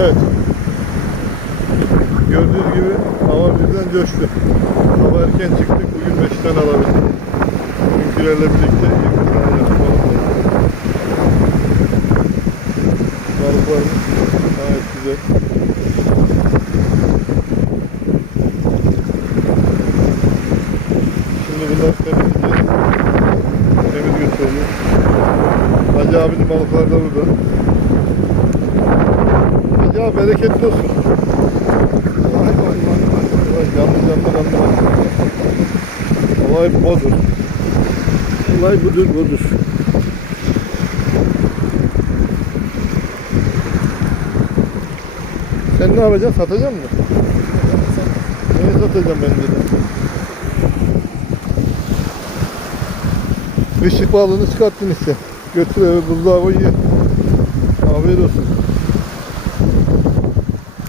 Evet. Gördüğünüz gibi hava birden coştu. Sabah erken çıktık. Bugün 5 tane alabildik. Bugünkülerle birlikte 20 tane balık oldu. Balıklarımız gayet. Şimdi bunları temizleyeceğiz. Temiz götürelim. Hacı abinin balıkları da burada. Abi bereketli olsun. Vay vay vay vay. vay. Yandı yandı yandı. Olay budur. Olay budur budur. Sen ne yapacaksın? Satacaksın mı? Neye satacağım ben dedim. Kışlık balığını çıkarttın işte. Götür eve buzdolabı ye. Afiyet olsun.